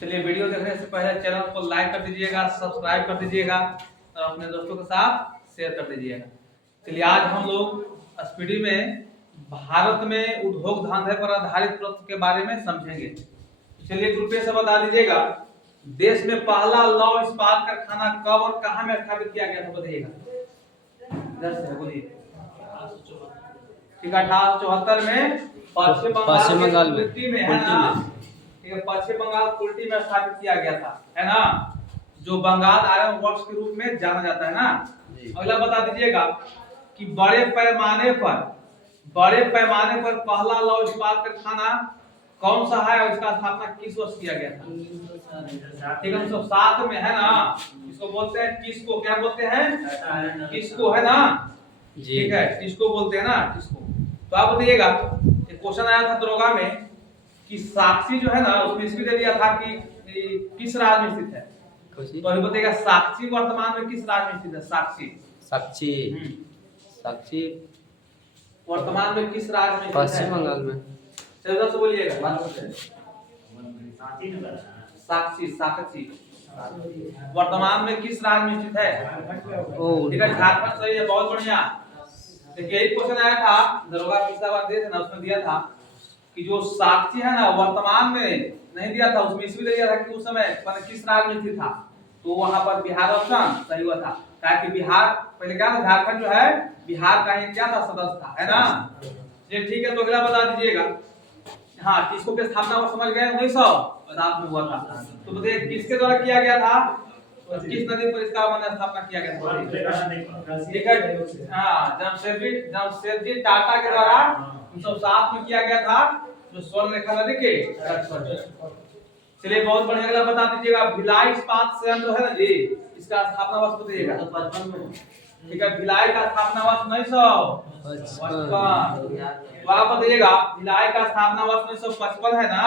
चलिए, वीडियो देखने से पहले चैनल को लाइक कर दीजिएगा, सब्सक्राइब कर दीजिएगा और अपने दोस्तों के साथ शेयर कर दीजिएगा। चलिए, आज हम लोग स्पीडी में भारत में उद्योग धंधे पर आधारित प्रोजेक्ट के बारे में समझेंगे। चलिए, कृपया से बता दीजिएगा, देश में पहला लौह इस्पात कारखाना कब और कहां में स्थापित किया गया था, बताइएगा। बोलिए। ठीक है, 1874 में पश्चिम बंगाल में है ना। ठीक है, पश्चिम बंगाल कुल्टी में स्थापित किया गया था, है ना, जो बंगाल आयरन वर्क्स के रूप में जाना जाता है ना। अगला बता दीजिएगा कि बड़े पैमाने पर पहला लौह इस्पात कारखाना कौन सा है और इसका स्थापना किस वर्ष किया गया था। ठीक है, 1907 में, है ना। इसको बोलते हैं किसको, क्या बोलते हैं, किसको, है ना। ठीक है, किसको बोलते हैं ना, किसको। तो आप बताइएगा, एक क्वेश्चन आया था दरोगा में कि साक्षी जो है ना, उसमें इसमें दे दिया था कि किस राज्य में स्थित है। तो अभी बताइएगा, साक्षी वर्तमान में किस राज्य में स्थित है। साक्षी वर्तमान में किस राज्य में स्थित है। पश्चिम बंगाल में। चलो बोलिएगा। साक्षी वर्तमान में किस राज्य में स्थित है। ठीक है, झारखंड सही है, बहुत बढ़िया। देखिए, एक क्वेश्चन आया था दरोगा पिछला बार दिए थे ना, उसमें दिया था कि जो साक्षी है ना, वर्तमान में नहीं दिया था, उसमें इसलिए दिया था कि उस समय किस राज्य में स्थित था। तो वहां पर बिहार ऑप्शन सही हुआ था, ताकि बिहार पहले क्या था, झारखंड जो है बिहार का ही क्या था, सदस्य था, है ना। चलिए, ठीक है, तो अगला बता दीजिएगा। हाँ, किसको के स्थापना वर्ष समझ गए, 1950 में हुआ था। तो बताइए किसके द्वारा किया गया था, किस नदी पर इसका स्थापना किया गया था। ठीक है, हाँ, जमशेदजी टाटा के द्वारा 1907 में किया गया था, जो स्वर्णरेखा नदी के तट पर। चलिए, बहुत बढ़िया। अगला बता दीजिएगा, भिलाई इस्पात संयंत्र है ना जी, इसका स्थापना वर्ष बताइएगा। 55 में। ठीक है, भिलाई का स्थापना वर्ष 1955। तो आप बताइएगा, भिलाई का स्थापना वर्ष 1955 है ना।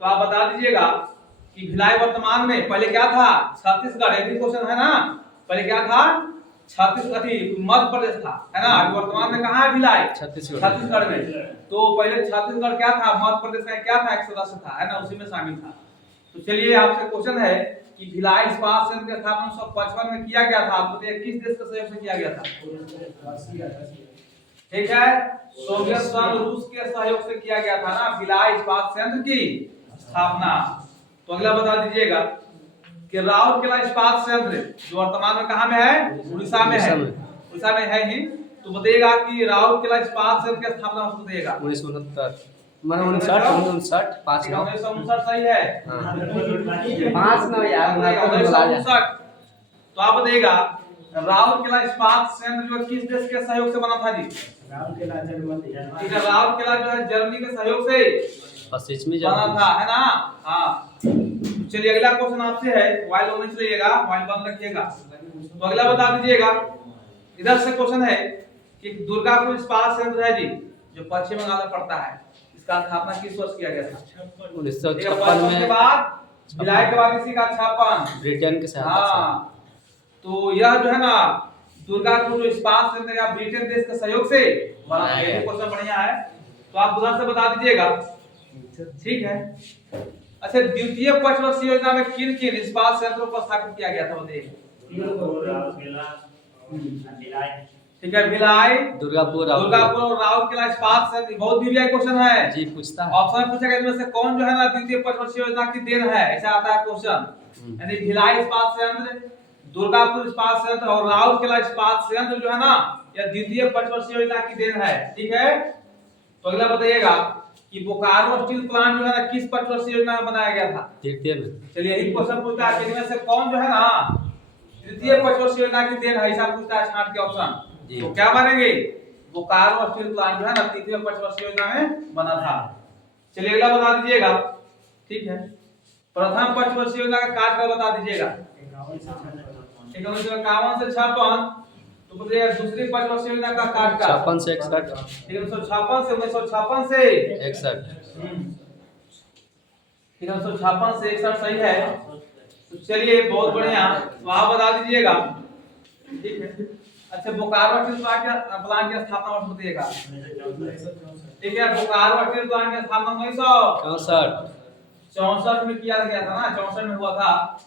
तो आप बता दीजिएगा कि भिलाई वर्तमान में पहले क्या था, छत्तीसगढ़। एक क्वेश्चन है ना, पहले क्या था, मध्य प्रदेश था, है ना। वर्तमान में कहाँ है भिलाई, छत्तीसगढ़ में। तो पहले छत्तीसगढ़ क्या था, मध्य प्रदेश का क्या था, एक सदस्य था, है ना, उसी में शामिल था। तो चलिए, आपसे क्वेश्चन है कि भिलाई इस्पात संयंत्र की स्थापना 1955 में किया गया था। आप बताइए किस देश के सहयोग से किया गया था। ठीक है, सोवियत संघ रूस के सहयोग से किया गया था ना, भिलाई इस्पात संयंत्र की स्थापना। तो अगला बता दीजिएगा कि राउरकेला इस्पात संयंत्र जो वर्तमान में कहां में है, उड़ीसा में है। उड़ीसा में है ही। तो बताइएगा कि राउरकेला इस्पात संयंत्र की स्थापना बताइएगा। 1969 सही है। 5 ना यार, 1959। तो आप बताइएगा, राउरकेला इस्पात संयंत्र जो किस देश के सहयोग से बना था जी। राउरकेला जो है जर्मनी के सहयोग से बना था, है ना। हाँ, चलिए, अगला क्वेश्चन आपसे है, मोबाइल ऑन रखिएगा, मोबाइल बंद रखिएगा। तो अगला बता दीजिएगा, इधर से क्वेश्चन है कि दुर्गापुर इस्पात संयंत्र है जी, जो पश्चिम बंगाल में पड़ता है, इसका स्थापना किस वर्ष किया गया था। 1956 में। के बाद भिलाई के बाद इसी का 56 ब्रिटेन के साथ। हाँ, तो यह जो है ना, दुर्गापुर इस्पात संयंत्र या ब्रिटेन देश के सहयोग से बना है। ये क्वेश्चन बढ़िया है, तो आप उधर से बता दीजिएगा। ठीक है, अच्छा, द्वितीय पंचवर्षीय योजना में किन किन इस्पात संयंत्रों को स्थापित किया गया था, बताइए। ठीक है, भिलाई, दुर्गापुर और राउरकेला इस्पात संयंत्र। बहुत वीवीआई क्वेश्चन है जी, पूछता है ऑप्शन पूछेगा, इनमें से कौन जो है ना द्वितीय पंचवर्षीय योजना की देन है, ऐसा आता है क्वेश्चन। यानी भिलाई इस्पात संयंत्र, दुर्गापुर इस्पात संयंत्र और राउरकेला इस्पात संयंत्र जो है ना, यह द्वितीय पंचवर्षीय योजना की देन है। ठीक है, तो अगला बताइएगा कि बोकारो स्टील प्लांट जो है ना, किस पंचवर्षीय योजना में बनाया गया था। तृतीय में। चलिए, यही क्वेश्चन पूछता है, इनमें से कौन जो है ना तृतीय पंचवर्षीय योजना की देन है, ऐसा पूछता है छांट के ऑप्शन। तो क्या बनेंगे, बोकारो स्टील प्लांट जो है ना, तृतीय पंचवर्षीय योजना में बना था। चलिए, अगला बता दीजिएगा। ठीक है, प्रथम पंचवर्षीय योजना का कार्यकाल बता दीजिएगा। 51 से 56। तो बताइए दूसरी पंचवर्षीय योजना का कार्यकाल 56 से 61। 1956 से 61। 1956 से 61 सही है। तो चलिए, बहुत बढ़िया, तो आप बता दीजिएगा। ठीक है, अच्छा, बोकारो स्टील प्लांट की स्थापना वर्ष बताइएगा। ठीक है, बोकारो स्टील प्लांट की स्थापना 1964। 64 में किया गया था ना, 64 में हुआ था।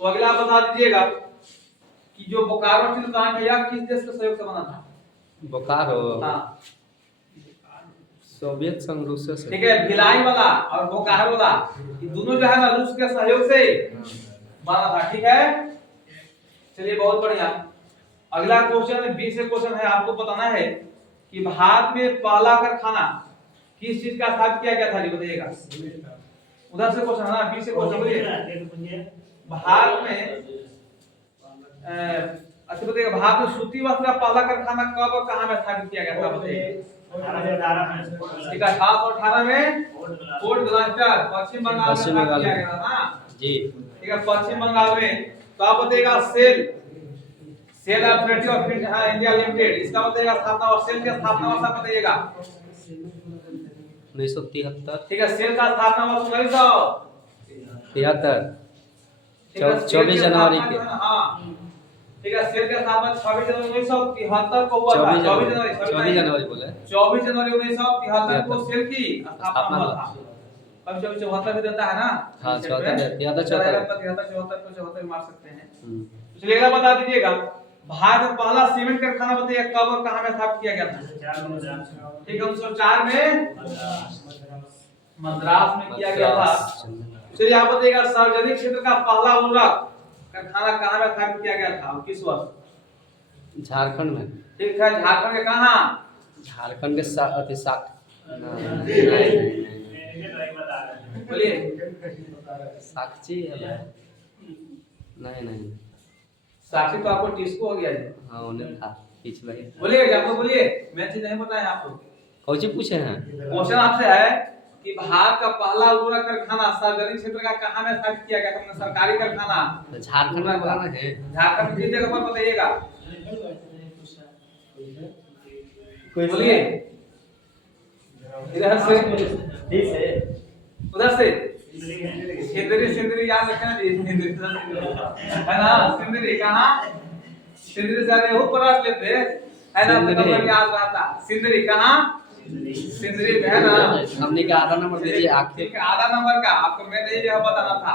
तो अगला आप बता दीजिएगा कि जो बोकारो स्टील प्लांट है यह किस देश के सहयोग से बना था? बोकारो हाँ सोवियत संघ रूस से। ठीक है, भिलाई वाला और बोकारो वाला ये दोनों जो है ना रूस के सहयोग से बना था। ठीक है, चलिए बहुत बढ़िया। अगला क्वेश्चन 20 से क्वेश्चन है, आपको बताना है कि भारत में पहला कारखाना किस चीज का स्थापित किया गया था, ये बताइएगा। उधर से क्वेश्चन है ना, 20 से क्वेश्चन बोलिए। भारत में अच्छा बताइएगा, भारत में सूती वस्त्र का पहला कारखाना कब और कहां में स्थापित किया गया था, बताइएगा। ठीक है, 1818 में फोर्ट ग्लास्टर पश्चिम बंगाल में स्थापित किया गया था ना जी। ठीक है, पश्चिम बंगाल में। तो आप बताइएगा cell operative of India limited, इसका बताइएगा स्थापना और सेल की स्थापना वर्ष बताइएगा। 1973। ठीक है, सेल का स्थापना वर्ष 1973 24 जनवरी के। हाँ ठीक है, सेल का स्थापना 26 जनवरी 1973 को हुआ था। 24 जनवरी बोले 24 जनवरी 1973 को सेल की स्थापना हुआ था। अब 74 भी देता है ना। हाँ 74 मार सकते हैं। चलिए अगला बता दीजिएगा, भारत में पहला सीमेंट कारखाना बताइए कब और कहां में स्थापित किया गया था? ठीक है, 1904 में मद्रास में किया गया था। चलिए आप बताइएगा, सार्वजनिक क्षेत्र का पहला उर्वरक कारखाना कहां में स्थापित किया गया था और किस वर्ष? झारखंड में। ठीक है, झारखंड के कहां? झारखंड के बोलिए। साक्षी है। नहीं साक्षी तो आपको टिस्को हो गया है। हाँ उन्हें था पिछला ही। बोलिए, आपको बोलिए, मैं चीज नहीं बताया आपको। कौन पूछे हैं? क्वेश्चन आपसे है कि भारत का पहला उर्वरक कारखाना सार्वजनिक क्षेत्र का कहां में स्थापित किया गया था? सरकारी कारखाना तो झारखंड में बनाना है। झारखंड की जगह पर बताइएगा। बोलिए, इधर से ठीक है, उधर से सिंदरी याद रखना जी, सिंदरी है ना। सिंदरी कहां? सिंदरी से रेहू परास लेते है ना, नंबर याद रहता। सिंदरी कहां? सिंदरी में है ना। हमने का आधा नंबर दीजिए आखिर ठीक है, आधा नंबर का आपको मैं नहीं यह बताना था।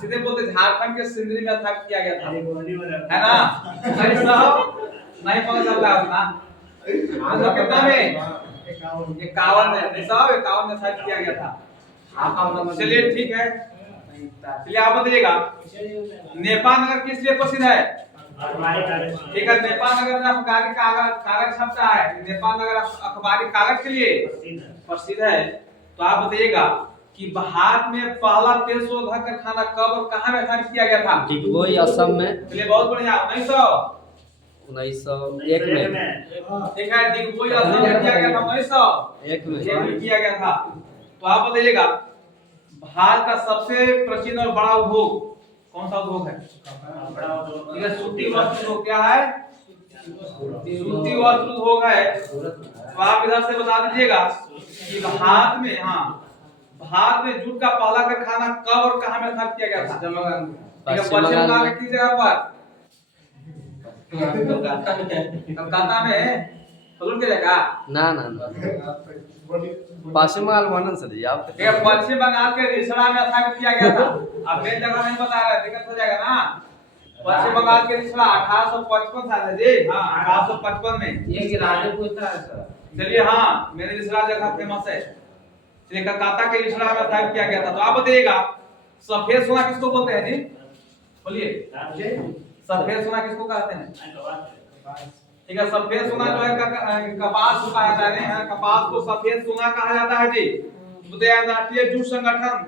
सीधे बोलते झारखंड के सिंदरी में स्थापित किया गया था, है ना। सही साहब नहीं पता चल रहा उतना। आज कितना में 51 में साहब 51 में स्थापित किया गया था। चलिए ठीक है, चलिए आप बताइएगा, नेपाल नगर किस लिए प्रसिद्ध है? ठीक है, नेपाल नगर में अखबारी कागज छपता है। नेपाल नगर अखबारी कागज के लिए प्रसिद्ध है। तो आप बताइएगा कि भारत में पहला तेल शोधक कारखाना कब और कहां में स्थापित किया गया था? डिगबोई असम में। चलिए बहुत बढ़िया, 1901 में। ठीक है, डिगबोई असम में किया गया था 1901 में किया गया था। तो आप बताइएगा, भारत का सबसे प्राचीन और बड़ा उद्योग कौन सा उद्योग है? ठीक है, सूती वस्त्र उद्योग। क्या है? सूती वस्त्र उद्योग है। तो आप इधर से बता दीजिएगा कि भारत में जूट का पहला कारखाना कब और कहां में स्थापित किया गया था? ठीक है, पश्चिम बंगाल में किस जगह पर? कलकत्ता में फलून के जगह ना पश्चिम बंगाल वर्णन से दीजिए आप। ठीक है, पश्चिम बंगाल के रिसड़ा में स्थापित किया गया था। अब मेन जगह नहीं बता रहा, दिक्कत हो जाएगा ना। पश्चिम बंगाल के रिसड़ा 1855 साल है जी। हाँ 1855 में। ये कि राज्य पूछता है सर। चलिए हाँ, मेरे रिसड़ा जगह फेमस है। चलिए, कलकत्ता के रिसड़ा में स्थापित किया गया था। तो आप बताइएगा, सफेद सोना किसको बोलते हैं जी? बोलिए, सफेद सोना किसको कहते हैं? ठीक है, सफेद सोना जो है कपास को कहा जाता है। कपास को सफेद सोना कहा जाता है जी। बताइए, अंतर्राष्ट्रीय जूट संगठन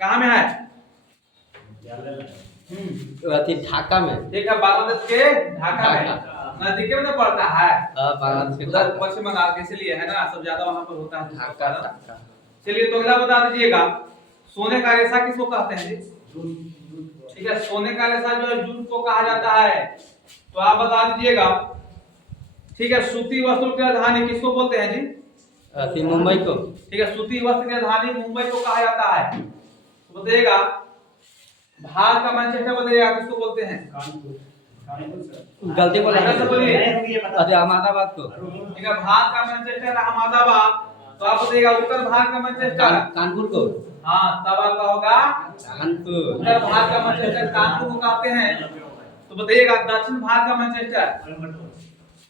कहाँ में है? ढाका में। ठीक है, बांग्लादेश के ढाका में, नजदीक में पड़ता है। बांग्लादेश के उधर पश्चिम बंगाल के, इसलिए है ना, सब ज्यादा वहां पर होता है ढाका। चलिए, तो अगला बता दीजिएगा, सोने का रेशा किसको कहते हैं जी? ठीक है, सोने का रेशा जो है जूट को कहा जाता है। तो आप बता दीजिएगा। ठीक है, सूती वस्त्र की राजधानी किसको बोलते हैं जी? मुंबई को। ठीक है, सूती वस्त्र की राजधानी मुंबई को कहा जाता है। तो बताइएगा, भारत का मैनचेस्टर बताइएगा किसको बोलते हैं? गलती बोला बोलिए। अहमदाबाद को। ठीक है, भारत का मैनचेस्टर अहमदाबाद। तो आप बताइएगा, उत्तर भारत का मैनचेस्टर कानपुर को। हाँ तब आपका होगा कानपुर। उत्तर भारत का मैनचेस्टर कानपुर को कहते हैं। तो बताइएगा दक्षिण भारत का मैनचेस्टर,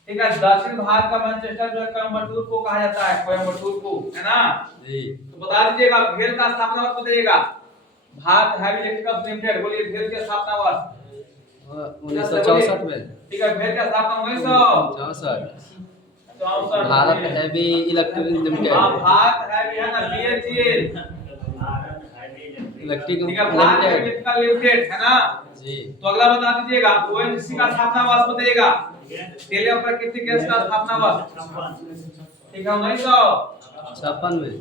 ठीक है, दक्षिण भारत का मैनचेस्टर जो है कोयम्बटूर को कहा जाता है, कोयम्बटूर को, है ना जी। तो बता दीजिएगा भेल का स्थापना वर्ष बताइएगा। भारत हैवी इलेक्ट्रिकल्स लिमिटेड, बोलिए भेल का स्थापना वर्ष 1964 में। ठीक है, भेल का स्थापना 1964। 64। Bharat heavy electric limited. हाँ भारत हैवी है ना, बीएचईएल, इलेक्ट्रिक ठीक है, Bharat heavy limited. Electrical limited, है ना। जी। तो अगला बता दीजिएगा ओएनजीसी का स्थापना वर्ष बताइएगा। तेल और प्राकृतिक गैस का स्थापना वर्ष, ठीक है, 1956 में।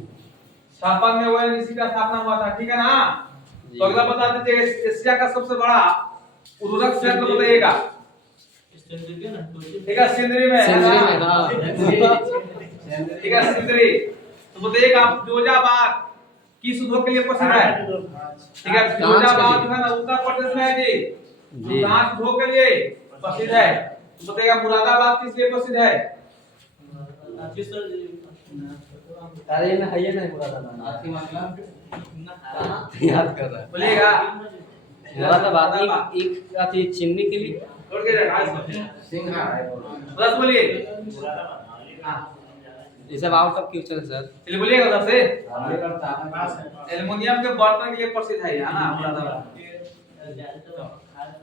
56 में ओएनजीसी का स्थापना हुआ था, ठीक है ना। तो अगला बता दीजिए एशिया का सबसे बड़ा उर्वरक संयंत्र बताइएगा। ठीक है, सिंदरी में, है ना? हाँ। ठीक है, सिंदरी। तो बताइएगा फिरोजाबाद किस उद्योग के लिए प्रसिद्ध है? ठीक है, फिरोजाबाद जो है ना उत्तर प्रदेश में है जी, कांच उद्योग के लिए प्रसिद्ध है। तो बताइएगा मुरादाबाद किस लिए प्रसिद्ध है? अरे ना है ये नहीं मुरादाबाद। याद कर रहा है। बोलिएगा मुरादाबाद एक आती चीनी के लिए। छोड़ के रखा इसको। बस बोलिए। हाँ ये सब आउट ऑफ क्वेश्चन सर। चलिए बोलिएगा उधर से। एल्युमिनियम के बर्तन के लिए प्रसिद्ध है ना मुरादाबाद।